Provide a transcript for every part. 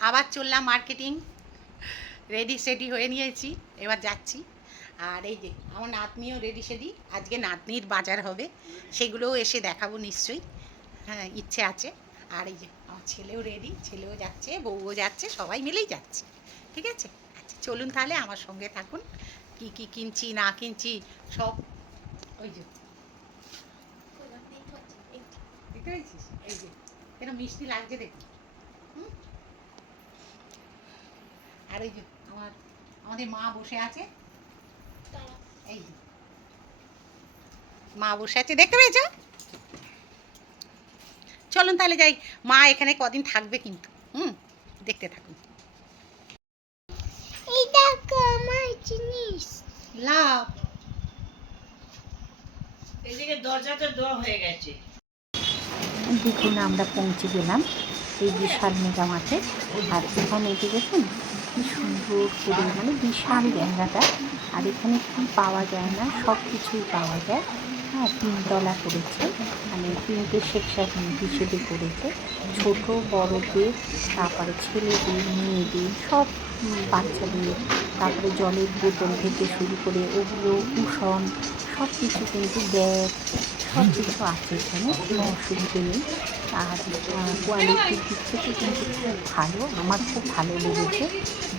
আবার চললাম marketing ready সেডি হয়ে নিয়েছি। এবার যাচ্ছি। আর এই যে আমার নাতনিও রেডি সেডি আজকে নাতনির বাজার হবে। সেগুলোও এসে দেখাবো নিশ্চয়ই। হ্যাঁ ইচ্ছে আছে। আর এই যে আমার ছেলেও রেডি ছেলেও যাচ্ছে বউও যাচ্ছে সবাই মিলেই যাচ্ছে। ঠিক আছে? আচ্ছা চলুন তাহলে আমার সঙ্গে থাকুন। কি কি কিনছি না কিনছি সব ওই যে। দেখতে পেয়েছিস? এই যে এরকম মিষ্টি লাগছে দেখুন হুম? আর এই যে আমার আমাদের মা বসে আছে। এই যে। মা বসে আছে দেখতে পেয়েছ? চলুন তাহলে যাই মা এখানে কদিন থাকবে কিন্তু হুম? দেখতে থাকুন। লাভ এদিকে দেওয়া হয়ে গেছে। দেখুন আমরা পৌঁছে গেলাম এই বিশাল মেগা মাঠে আর এখানে এসে দেখুন কি সুন্দর করে মানে বিশাল জায়গাটা। আর এখানে কি পাওয়া যায় না সব কিছুই পাওয়া যায়। হ্যাঁ তিনতলা করেছে মানে তিনটে সেকশন হিসেবে করেছে। ছোট বড়দের তারপরে ছেলেদের, মেয়েদের, সব বাচ্চাদের। তারপরে জলের বোতল থেকে শুরু করে ওগুলো কুশন সব কিছু কিন্তু ব্যাগ সব কিছু আছে এখানে কোনো অসুবিধে নেই আর কোয়ালিটির দিক থেকে কিন্তু খুব ভালো আমার খুব ভালো লেগেছে।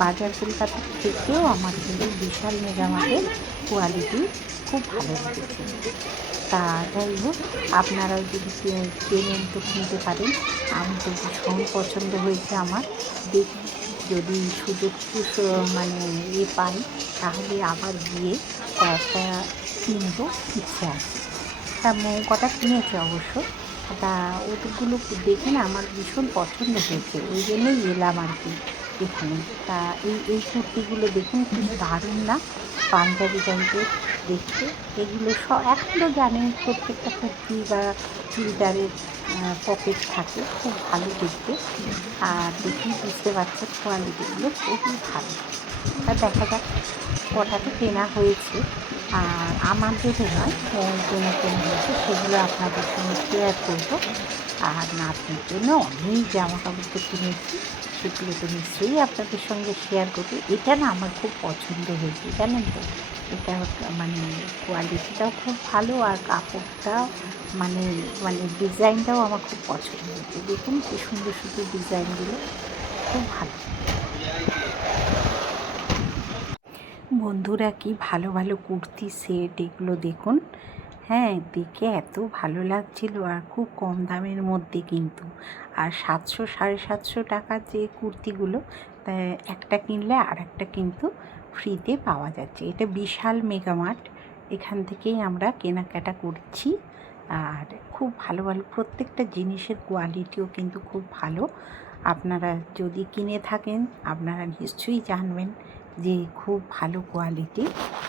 বাজার কলকাতা থেকেও আমার কিন্তু বিশাল মেগামার্টের কোয়ালিটি খুব ভালো লেগেছে। তা যাই হোক আপনারাও যদি কেনেন তো কিনতে পারেন আমি তো ভীষণ পছন্দ হয়েছে আমার দেখি যদি সুযোগ মানে ইয়ে পাই তাহলে আবার গিয়ে কয়েকটা কিনবো ইচ্ছে আছে তা মৌ কটা কিনেছে অবশ্য। তা ওগুলো দেখে না আমার ভীষণ পছন্দ হয়েছে ওই জন্যই এলাম আর কি এখানে। তা এই এই কুর্তিগুলো দেখুন কি দারুণ না? পাঞ্জাবি টাইপের দেখতে। এগুলো সব এখন তো জানেন প্রত্যেকটা কুর্তি বা চুড়িদারের পকেট থাকে, খুব ভালো দেখতে। আর দেখেই বুঝতে পারছে কোয়ালিটিগুলো খুবই ভালো। তা দেখা যাক, কটা তো কেনা হয়েছে। আর আমাদের নয় ওর জন্য কেনা হয়েছে সেগুলো আপনাদের সঙ্গে শেয়ার করব। আর নাতনির জন্য অনেক জামা কাপড় কিনেছি, সেগুলো তো নিশ্চয়ই আপনাদের সঙ্গে শেয়ার করব। এটা না আমার খুব পছন্দ হয়েছে, জানেন তো? এটা মানে কোয়ালিটিটাও খুব ভালো আর কাপড়টাও মানে মানে ডিজাইনটাও আমার খুব পছন্দ হয়েছে। দেখুন কি সুন্দর সুন্দর ডিজাইনগুলো খুব ভালো। বন্ধুরা কি ভালো ভালো কুর্তি, সেট এগুলো দেখুন। হ্যাঁ দেখে এত ভালো লাগছিল আর খুব কম দামের মধ্যে কিন্তু। আর সাতশো, সাড়ে সাতশো টাকার যে কুর্তিগুলো একটা কিনলে আর একটা কিন্তু ফ্রিতে পাওয়া যাচ্ছে। এটা বিশাল মেগামার্ট এখান থেকেই আমরা কেনাকাটা করছি। আর খুব ভালো ভালো, প্রত্যেকটা জিনিসের কোয়ালিটিও কিন্তু খুব ভালো। আপনারা যদি কিনে থাকেন, আপনারা নিশ্চয়ই জানবেন যে খুব ভালো কোয়ালিটি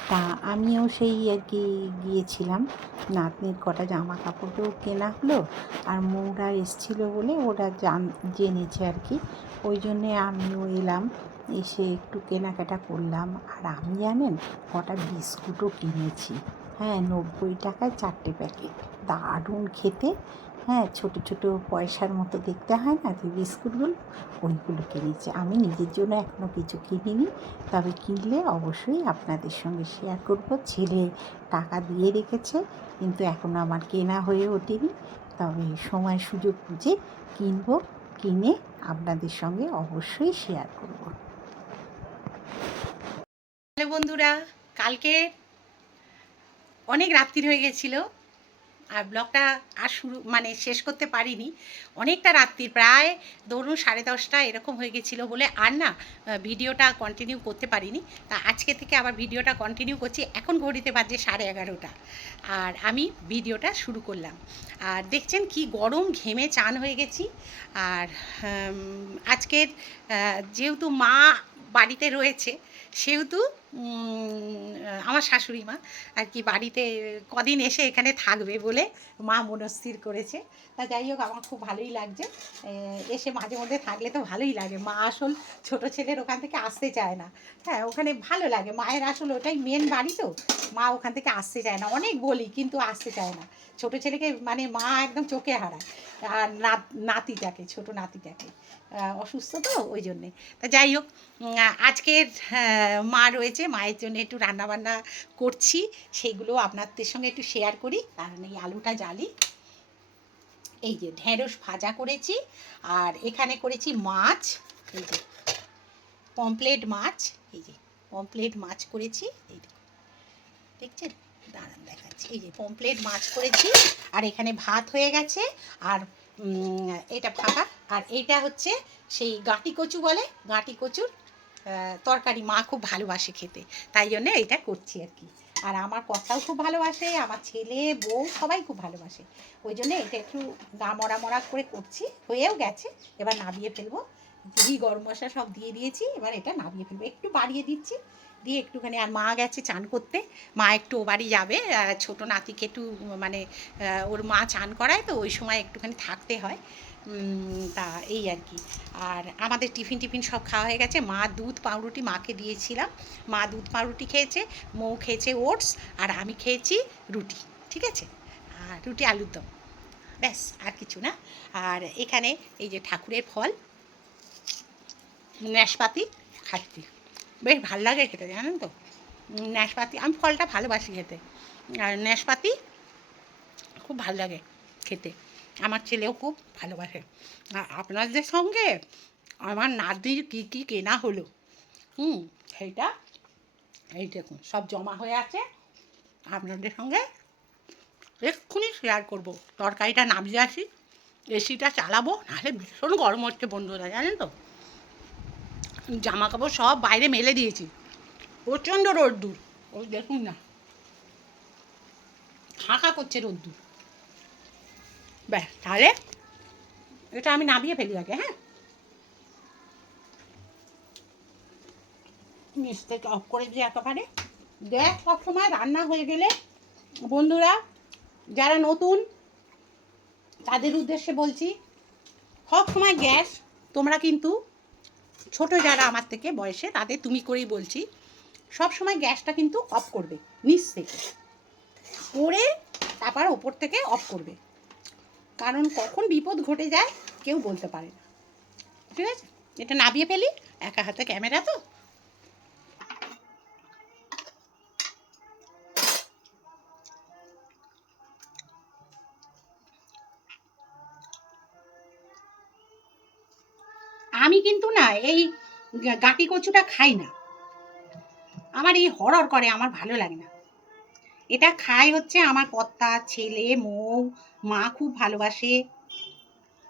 তা আমিও সেই আর কি গিয়েছিলাম। নাতনির কটা জামা কাপড়ও কেনা হলো আর মৌরা এসছিল বলে ওরা জান, জেনেছে আর কি। ওই জন্যে আমিও এলাম, এসে একটু কেনাকাটা করলাম। আর আমি জানেন কটা বিস্কুটও কিনেছি। হ্যাঁ নব্বই টাকায় চারটে প্যাকেট দারুণ খেতে। হ্যাঁ ছোট ছোট পয়সার মতো দেখতে হয় না? যে বিস্কুটগুলো, ওইগুলো কিনেছি আমি নিজের জন্য এখনও কিছু কিনিনি। তবে কিনলে অবশ্যই আপনাদের সঙ্গে শেয়ার করব। ছেলে টাকা দিয়ে রেখেছে, কিন্তু এখনও আমার কেনা হয়ে ওঠেনি। তবে সময় সুযোগ বুঝে কিনবো, কিনে আপনাদের সঙ্গে অবশ্যই শেয়ার করব। হ্যালো বন্ধুরা, কালকে অনেক রাত্রি হয়ে গেছিল। আর ব্লগটা আর শুরু মানে শেষ করতে পারিনি। অনেকটা রাত্রি, প্রায় ধরুন সাড়ে দশটা এরকম হয়ে গেছিল বলে আর না ভিডিওটা কন্টিনিউ করতে পারিনি। তা আজকে থেকে আবার ভিডিওটা কন্টিনিউ করছি, এখন ঘড়িতে বাজে সাড়ে এগারোটা। আর আমি ভিডিওটা শুরু করলাম। আর দেখছেন কি গরম ঘেমে চান হয়ে গেছি। আর আজকের যেহেতু মা বাড়িতে রয়েছে, সেহেতু আমার শাশুড়ি মা আর কি বাড়িতে কদিন এসে এখানে থাকবে বলে মা মনস্থির করেছে। তা যাই হোক আমার খুব ভালোই লাগছে। এসে মাঝে মধ্যে থাকলে তো ভালোই লাগে। মা আসল ছোট ছেলের ওখান থেকে আসতে চায় না। হ্যাঁ ওখানে ভালো লাগে। মায়ের আসল ওটাই মেন বাড়ি তো। মা ওখান থেকে আসতে চায় না। অনেক বলি কিন্তু আসতে চায় না। ছোট ছেলেকে মানে মা একদম চোখে হারায়। আর নাত নাতিটাকে ছোট নাতিটাকে। অসুস্থ তো ওই জন্যে। তা যাই হোক আজকের আহ, মা রয়েছে মায়ের জন্য একটু রান্নাবান্না করছি, সেগুলো আপনাদের সঙ্গে একটু শেয়ার করি। কারণ এই আলুটা জ্বালি এই যে ঢেঁড়স ভাজা করেছি, আর এখানে করেছি মাছ। এই যে পমপ্লেট মাছ। এই যে পমপ্লেট মাছ করেছি। এই দেখছেন? দাঁড়ান দেখাচ্ছি। এই যে পমপ্লেট মাছ করেছি, আর এখানে ভাত হয়ে গেছে, আর এটা ফাঁকা। আর এইটা হচ্ছে সেই গাঁটি কচু বলে, গাঁটি কচুর তরকারি মা খুব ভালোবাসে খেতে, তাই জন্য এটা করছি আর কি। আর আমার কর্তাও খুব ভালোবাসে, আমার ছেলে, বউ সবাই খুব ভালোবাসে। ওই জন্য এটা একটু গা মরা মরা করে করছি, হয়েও গেছে। এবার নাবিয়ে ফেলব। ঘি গরম মশলা সব দিয়ে দিয়েছি, এবার এটা নাবিয়ে ফেলব। একটু বাড়িয়ে দিচ্ছি, দিয়ে একটুখানি, আর মা গেছে চান করতে। মা একটু ও বাড়ি যাবে ছোটো নাতিকে একটু মানে ওর মা চান করায় তো ওই সময় একটুখানি থাকতে হয়। তা এই আর কি। আর আমাদের টিফিন টিফিন সব খাওয়া হয়ে গেছে। মা দুধ পাউরুটি মাকে দিয়েছিলাম। মা দুধ পাউরুটি খেয়েছে, মৌ খেয়েছে ওটস, আর আমি খেয়েছি রুটি, ঠিক আছে? আর রুটি আলুর দম, ব্যাস, আর কিছু না। আর এখানে এই যে ঠাকুরের ফল ন্যাশপাতি খাচ্ছি। বেশ ভালো লাগে খেতে, জানেন তো? ন্যাশপাতি আমি ফলটা ভালোবাসি খেতে। আর ন্যাশপাতি খুব ভালো লাগে খেতে। আমার ছেলেও খুব ভালোবাসে। আর আপনাদের সঙ্গে আমার নাতির কী কী কেনা হলো? হুম, সেইটা, এই দেখুন, সব জমা হয়ে আছে। আপনাদের সঙ্গে এক্ষুনি শেয়ার করব। তরকারিটা নামিয়ে আসি, এসিটা চালাবো, নাহলে ভীষণ গরম হচ্ছে বন্ধুরা, জানেন তো? জামা কাপড় সব বাইরে মেলে দিয়েছি। প্রচণ্ড রোদ্দুর। ওই দেখুন না, ফাঁকা করছে রোদ্দুর। ব্যাস, তাহলে এটা আমি নামিয়ে ফেলি আগে হ্যাঁ? নিচ থেকে অফ করে দিই একেবারে। গ্যাস সবসময় রান্না হয়ে গেলে বন্ধুরা, যারা নতুন, তাদের উদ্দেশ্যে বলছি, সব সময় গ্যাস, তোমরা কিন্তু ছোট যারা আমার থেকে বয়সে, তাদের তুমি করেই বলছি, সব সময় গ্যাসটা কিন্তু অফ করবে, নিচ থেকে। করে তারপর ওপর থেকে অফ করবে। কারণ কখন বিপদ ঘটে যায় কেউ বলতে পারে না। ঠিক আছে? এটা নাবিয়ে ফেলি। একা হাতে ক্যামেরা তো। আমি কিন্তু না এই গাঁটি কচুটা খাই না। আমার এই হরর করে, আমার ভালো লাগে না। এটা খাই হচ্ছে আমার কর্তা, ছেলে, মৌ মা খুব ভালোবাসে।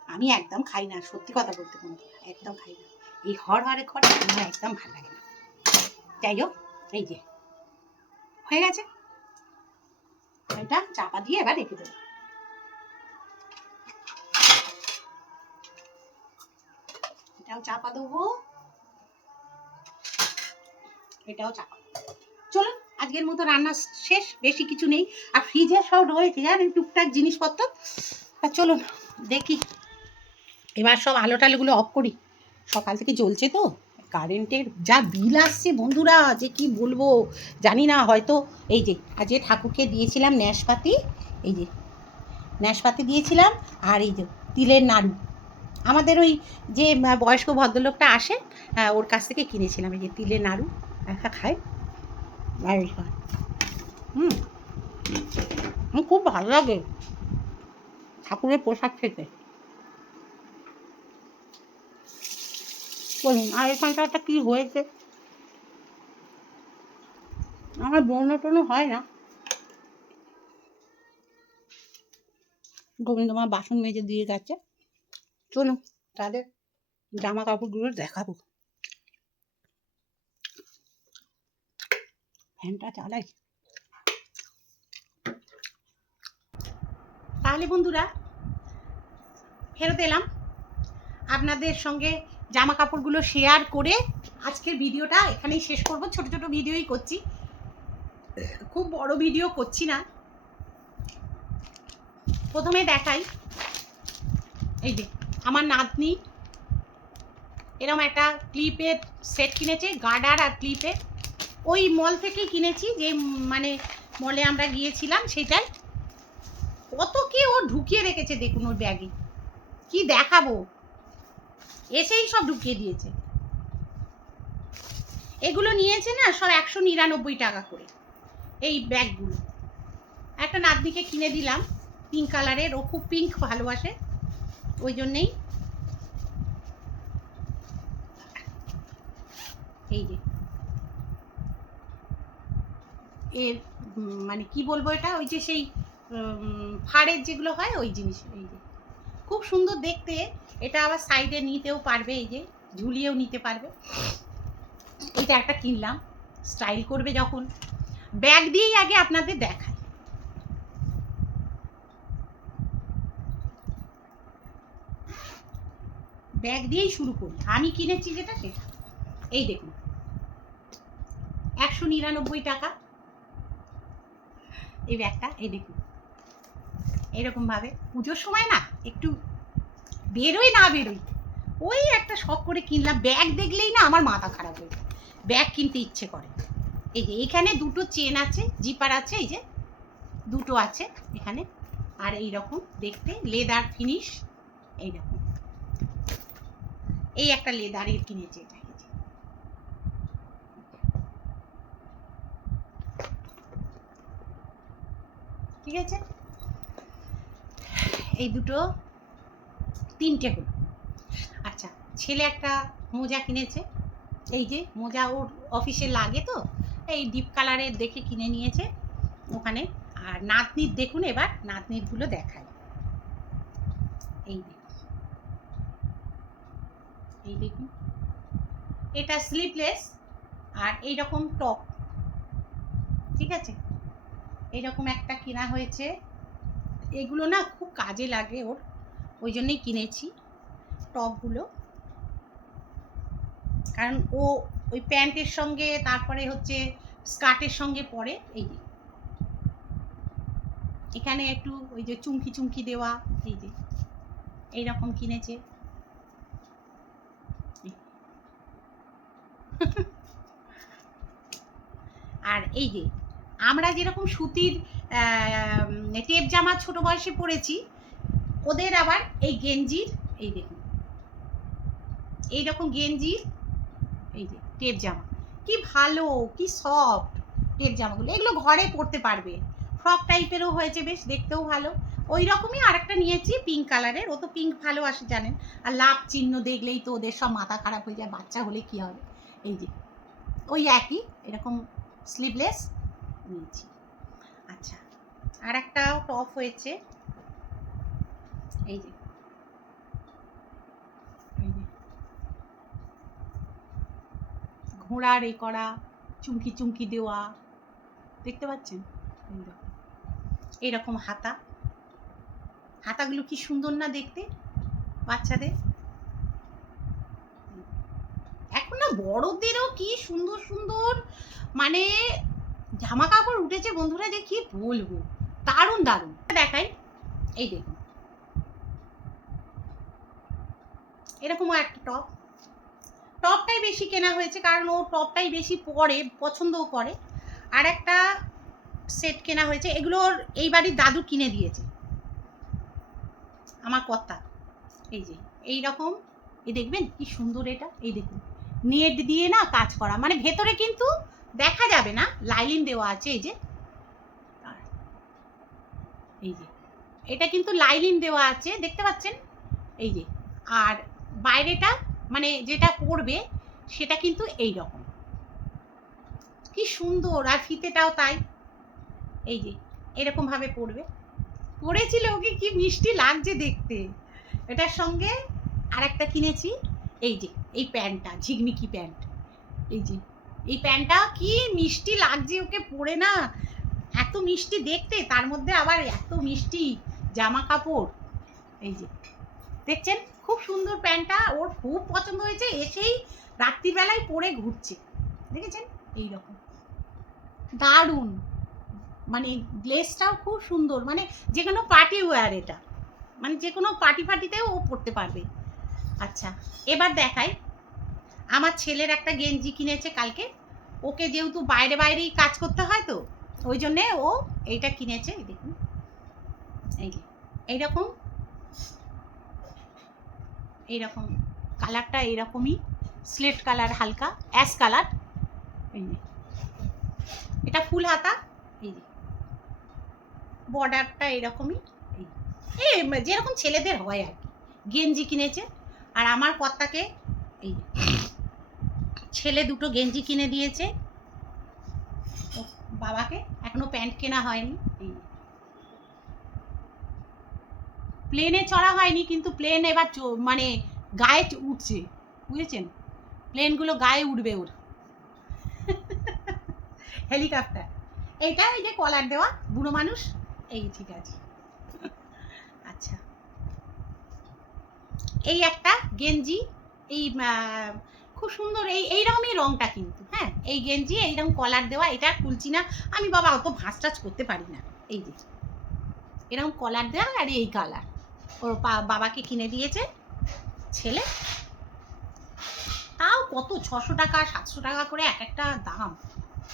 আমি একদম খাই না, সত্যি কথা বলতে বন্ধু একদম খাই না। এই হর হরে করে আমার একদম ভালো লাগে না। যাই হোক, এই যে, হয়ে গেছে। এটা চাপা দিয়ে এবার রেখে দেবো। এটাও চাপা দেবো। এটাও চাপা। চলুন আজকের মতো রান্না শেষ, বেশি কিছু নেই। আর ফ্রিজে সব রয়েছে, জানেন, টুকটাক জিনিসপত্র। তা চলুন, দেখি। এবার সব আলো টালোগুলো অফ করি। সকাল থেকে জ্বলছে তো কারেন্টের যা বিল আসছে বন্ধুরা, যে কি বলব, জানি না, হয়তো এই যে, আজকে ঠাকুরকে দিয়েছিলাম ন্যাশপাতি এই যে ন্যাশপাতি দিয়েছিলাম, আর এই যে, তিলের নাড়ু। আমাদের ওই যে বয়স্ক ভদ্রলোকটা আসে ওর কাছ থেকে কিনেছিলাম, এই যে তিলের নাড়ু একটা খাই এই হুম। খুব ভালো লাগে। ঠাকুরের পোশাক খেতে। বলুন, আর এখানটা কী হয়েছে? আমার বর্ণ টন্য হয় না। গোবিন্দ মা বাসন মেজে দিয়ে গেছে চলুন তাহলে জামা কাপড়গুলো দেখাবো। ফ্যানটা চালাই। তাহলে বন্ধুরা, ফেরত এলাম। আপনাদের সঙ্গে জামা কাপড়গুলো শেয়ার করে আজকের ভিডিওটা এখানেই শেষ করব। ছোট ছোট ভিডিওই করছি। খুব বড় ভিডিও করছি না। প্রথমে দেখাই। এই যে, আমার নাতনি এরকম একটা ক্লিপের সেট কিনেছে গার্ডার আর ক্লিপের ওই মল থেকেই কিনেছি, যে মানে মলে আমরা গিয়েছিলাম সেটাই। কত কি ও ঢুকিয়ে রেখেছে দেখুন ওর ব্যাগে কি দেখাবো? এসেই সব ঢুকিয়ে দিয়েছে। এগুলো নিয়েছে না, সব একশো নিরানব্বই টাকা করে, এই ব্যাগগুলো একটা নাতনিকে কিনে দিলাম পিঙ্ক কালারের ও খুব পিঙ্ক ভালোবাসে, ওই জন্যেই। এই যে। এর মানে কি বলব এটা? ওই যে সেই ফাড়ের যেগুলো হয়, ওই জিনিস, এই যে। খুব সুন্দর দেখতে। এটা আবার সাইডে নিতেও পারবে, এই যে, ঝুলিয়েও নিতে পারবে। এটা একটা কিনলাম। স্টাইল করবে যখন। ব্যাগ দিয়েই আগে আপনাদের দেখাই। ব্যাগ দিয়েই শুরু করি। আমি কিনেছি যেটা সেটা। এই দেখুন। একশো নিরানব্বই টাকা। এই ব্যাগটা, এই দেখুন। এরকম ভাবে পুজোর সময় না, একটু বেরোই না বেরোই। ওই একটা শখ করে কিনলাম। ব্যাগ দেখলেই না আমার মাথা খারাপ হয়ে যায়। ব্যাগ কিনতে ইচ্ছে করে। এই যে এখানে দুটো চেন আছে, জিপার আছে, এই যে দুটো আছে এখানে। আর এই রকম দেখতে, লেদার ফিনিশ, এই রকম। এই একটা লেদারের কিনেছে এটা এই যে। ঠিক আছে? এই দুটো তিনটে হলো আচ্ছা ছেলে একটা মোজা কিনেছে। এই যে মোজা ওর অফিসে লাগে তো, এই ডিপ কালারের দেখে কিনে নিয়েছে ওখানে। আর নাতনির দেখুন এবার, নাতনিরগুলো দেখাই। এই এই দেখুন। এটা স্লিপলেস আর এইরকম টপ ঠিক আছে? এইরকম একটা কেনা হয়েছে। এগুলো না খুব কাজে লাগে ওর, ওই জন্যই কিনেছি টপগুলো। কারণ ও ওই প্যান্টের সঙ্গে, তারপরে হচ্ছে স্কার্টের সঙ্গে পরে এই যে। এখানে একটু ওই যে চুমকি চুমকি দেওয়া, এই যে। এইরকম কিনেছে। আর এই যে আমরা যেরকম সুতির টেপ জামা ছোট বয়সে পরেছি, ওদের আবার এই গেঞ্জির, এই দেখুন এই রকম গেঞ্জির, এই যে টেপ জামা। কি ভালো, কি সফট টেপ জামাগুলো। এগুলো ঘরে পরতে পারবে। ফ্রক টাইপেরও হয়েছে বেশ, দেখতেও ভালো। ওই রকমই আরেকটা নিয়েছি পিঙ্ক কালারের ও তো পিঙ্ক ভালো আসে, জানেন? আর লাভ চিহ্ন দেখলেই তো ওদের সব মাথা খারাপ হয়ে যায়, বাচ্চা হলে কি হবে? এই যে, ওই একই, এরকম স্লিভলেস নিয়েছি। আচ্ছা আর একটা টপ হয়েছে। এই যে। ঘোড়ার এ করা, চুমকি চুমকি দেওয়া, দেখতে পাচ্ছেন। এরকম হাতা। হাতাগুলো কি সুন্দর না দেখতে বাচ্চাদের? এখন না বড়দেরও কি সুন্দর সুন্দর মানে জামা কাপড় উঠেছে বন্ধুরা, যে কি বলব? দারুণ দারুণ। দেখাই। এই দেখুন। এরকমও একটা টপ। টপটাই বেশি কেনা হয়েছে, কারণ ও টপটাই বেশি পরে, পছন্দও করে। আর একটা সেট কেনা হয়েছে এগুলোর এই বাড়ির দাদু কিনে দিয়েছে। আমার কর্তা। এই যে এই রকম এই দেখবেন কি সুন্দর এটা। এই দেখুন। নেট দিয়ে না কাজ করা। মানে ভেতরে কিন্তু দেখা যাবে না, লাইলিন দেওয়া আছে, এই যে। এই যে, এটা কিন্তু লাইলিন দেওয়া আছে, দেখতে পাচ্ছেন? এই যে, আর বাইরেটা মানে যেটা পড়বে, সেটা কিন্তু এই রকম কি সুন্দর, আর ফিতেটাও তাই। এই যে, এরকম ভাবে পড়বে। পড়েছিল ওকে, কি মিষ্টি লাগছে দেখতে। এটার সঙ্গে আর একটা কিনেছি। এই যে, এই প্যান্টটা ঝিকমিকি প্যান্ট। এই যে এই প্যান্টটা কি মিষ্টি লাগছে ওকে পরে না? এত মিষ্টি দেখতে, তার মধ্যে আবার এত মিষ্টি জামা কাপড় এই যে, দেখছেন? খুব সুন্দর প্যান্টটা ওর খুব পছন্দ হয়েছে, এসেই রাত্রিবেলায় পরে ঘুরছে। দেখেছেন? এই রকম দারুণ। মানে গ্লেসটাও খুব সুন্দর মানে যে কোনো পার্টি ওয়্যার এটা। মানে যে কোনো পার্টি ফার্টিতেও ও পরতে পারবে। আচ্ছা এবার দেখাই। আমার ছেলের একটা গেঞ্জি কিনেছে কালকে। ওকে যেহেতু বাইরে বাইরেই কাজ করতে হয় তো, ওই জন্যে ও এইটা কিনেছে দেখুন। এই এইরকম। এইরকম, কালারটা এইরকমই, স্লেট কালার হালকা, অ্যাশ কালার। এই এটা ফুল হাতা, এই বর্ডারটা এরকমই এই যেরকম ছেলেদের হয় আর কি। গেঞ্জি কিনেছে, আর আমার কর্তাকে, এই ছেলে দুটো গেঞ্জি কিনে দিয়েছে। বাবাকে, এখনও প্যান্ট কেনা হয়নি। প্লেনে চড়া হয়নি, কিন্তু প্লেন এবার মানে গায়ে উঠছে। বুঝেছেন? প্লেনগুলো গায়ে উঠবে ওর। হেলিকপ্টার এইটা এই যে কলার দেওয়া, বুড়ো মানুষ। এই ঠিক আছে। আচ্ছা। এই একটা গেঞ্জি, এই খুব সুন্দর। এই এইরকমই রংটা কিন্তু হ্যাঁ? এই গেঞ্জি এইরকম কলার দেওয়া, এটা খুলছি না। আমি বাবা, অত ভাঁজ টাজ করতে পারি না। এই যে এরকম কলার দেওয়া আর এই কালার ওর বাবাকে কিনে দিয়েছে, ছেলে। তাও কত, ছশো টাকা, সাতশো টাকা করে এক একটা দাম।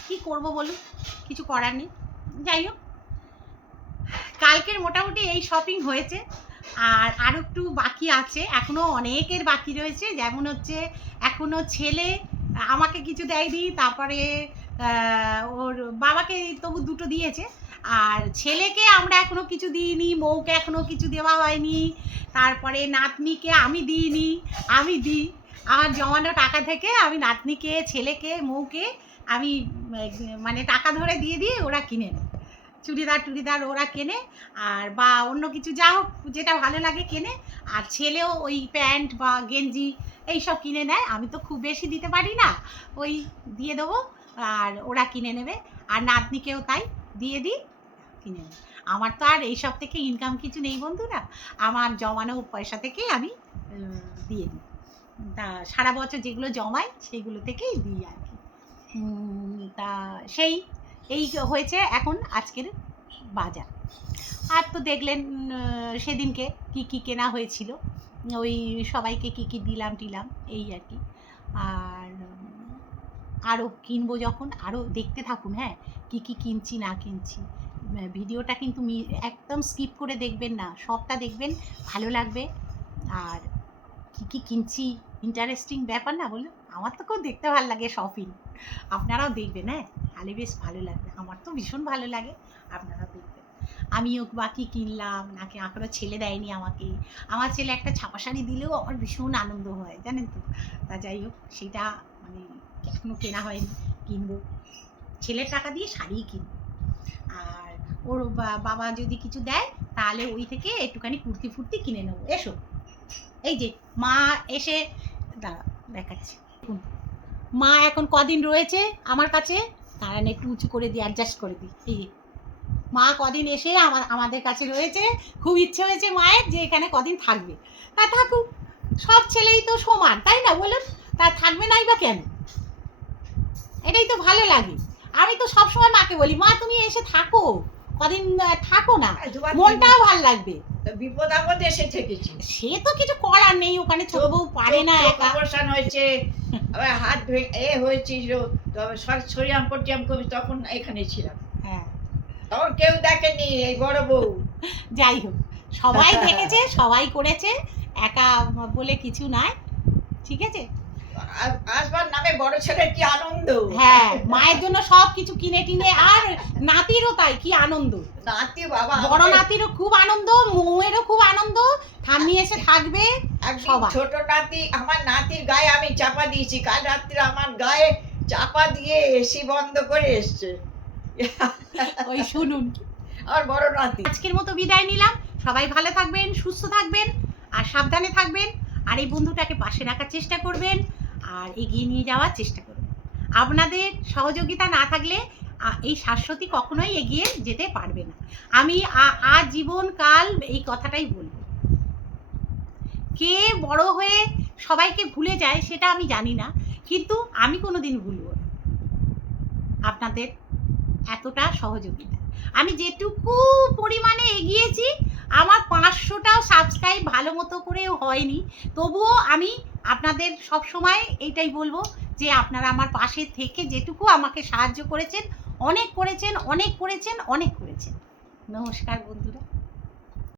কি করব বলুন? কিছু করার নেই। যাই হোক, কালকের মোটামুটি এই শপিং হয়েছে। আর আরও একটু বাকি আছে এখনও অনেকের বাকি রয়েছে, যেমন হচ্ছে এখনও ছেলে আমাকে কিছু দেয়নি, তারপরে ওর বাবাকে তবু দুটো দিয়েছে, আর ছেলেকে আমরা এখনও কিছু দিইনি মৌকে এখনও কিছু দেওয়া হয়নি, তারপরে নাতনিকে আমি দিইনি, আমি দিই, আমার জমানো টাকা থেকে আমি নাতনিকে, ছেলেকে মৌকে আমি মানে টাকা ধরে দিয়ে দিয়ে ওরা কিনে নেয়। চুড়িদার টুড়িদার ওরা কেনে, আর বা অন্য কিছু যা হোক যেটা ভালো লাগে কেনে, আর ছেলেও ওই প্যান্ট বা গেঞ্জি এইসব কিনে নেয়। আমি তো খুব বেশি দিতে পারি না, ওই দিয়ে দেবো, আর ওরা কিনে নেবে, আর নাতনিকেও তাই দিয়ে দিই, কিনে নেবে। আমার তো আর এইসব থেকে ইনকাম কিছু নেই বন্ধুরা, আমার জমানো পয়সা থেকেই আমি দিয়ে দিই। তা সারা বছর যেগুলো জমাই সেগুলো থেকেই দিই আর কি। তা সেই এই হয়েছে এখন আজকের বাজার। আর তো দেখলেন সেদিনকে কি কি কেনা হয়েছিল, ওই সবাইকে কি কি দিলাম টিলাম, এই আর কি। আর আরও কিনবো যখন আরও দেখতে থাকুন হ্যাঁ কি কি কিনছি, না কিনছি। ভিডিওটা কিন্তু একদম স্কিপ করে দেখবেন না, সবটা দেখবেন, ভালো লাগবে। আর কি কি কিনছি, ইন্টারেস্টিং ব্যাপার না বলুন। আমার তো খুব দেখতে ভালো লাগে শপিং আপনারাও দেখবেন হ্যাঁ? তাহলে বেশ ভালো লাগবে। আমার তো ভীষণ ভালো লাগে, আপনারাও দেখবেন। আমিও বা কি কিনলাম, নাকি এখনও ছেলে দেয়নি আমাকে। আমার ছেলে একটা ছাপা শাড়ি দিলেও আমার ভীষণ আনন্দ হয়, জানেন তো? তা যাই হোক, সেটা মানে এখনও কেনা হয়নি, কিনবো। ছেলের টাকা দিয়ে শাড়ি কিনবো। আর ওর বাবা যদি কিছু দেয়, তাহলে ওই থেকে একটুখানি কুর্তি ফুর্তি কিনে নেব। এসো। এই যে, মা এসে দাঁড়া দেখাচ্ছি। দেখুন, মা এখন কদিন রয়েছে আমার কাছে? তারা একটু উঁচু করে দিই অ্যাডজাস্ট করে দিই। এই মা কদিন এসে আমার আমাদের কাছে রয়েছে। খুব ইচ্ছে হয়েছে মায়ের যে এখানে কদিন থাকবে। তা থাকুক সব ছেলেই তো সমান তাই না বলুন? তা থাকবে নাই বা কেন? এটাই তো ভালো লাগে। আমি তো সবসময় মাকে বলি মা তুমি এসে থাকো। কদিন থাকো না। মনটাও ভালো লাগবে। তো বিপদ আপদ এসে থেকেছি। সে তো কিছু করার নেই ওখানে ছোট বউ পারে না একা। অপারেশন হয়েছে আবার হাত এ হয়েছিল তবে সরিয়াম পটিয়াম কবি তখন এখানে ছিলাম। হ্যাঁ। তখন কেউ দেখেনি এই বড় বউ। যাই হোক সবাই দেখেছে সবাই করেছে একা বলে কিছু নাই ঠিক আছে? আসবার নামে বড় ছেলের কি আনন্দ? হ্যাঁ মায়ের জন্য সব কিছু কিনে টিনে আর নাতিরও তাই কি আনন্দ। নাতি বাবা বড় নাতিরও খুব আনন্দ মৌয়েরও খুব আনন্দ ঠাম্মি এসে থাকবে সবার। ছোট নাতি আমার নাতির গায়ে আমি চাপা দিয়েছি কাল রাত্রে আমার গায়ে চাপা দিয়ে এসি বন্ধ করে এসছে। ওই শুনুন। আমার বড় নাতি। আজকের মতো বিদায় নিলাম। সবাই ভালো থাকবেন সুস্থ থাকবেন আর সাবধানে থাকবেন আর এই বন্ধুটাকে পাশে রাখার চেষ্টা করবেন। আর এগিয়ে নিয়ে যাওয়ার চেষ্টা করবেন আপনাদের সহযোগিতা না থাকলে এই শাশ্বতী কখনোই এগিয়ে যেতে পারবে না। আমি আ- আজীবন কাল এই কথাটাই বলব। কে বড় হয়ে সবাইকে ভুলে যায় সেটা আমি জানি না, কিন্তু আমি কোনোদিন ভুলবো না। আপনাদের এতটা সহযোগিতা। আমি যেটুকু পরিমাণে এগিয়েছি, আমার পাঁচশোটাও সাবস্ক্রাইব ভালো মতো করেও হয়নি, তবুও আমি আপনাদের সব সময় এইটাই বলব যে আপনারা আমার পাশে থেকে যেটুকু আমাকে সাহায্য করেছেন, অনেক করেছেন অনেক করেছেন অনেক করেছেন। নমস্কার বন্ধুরা।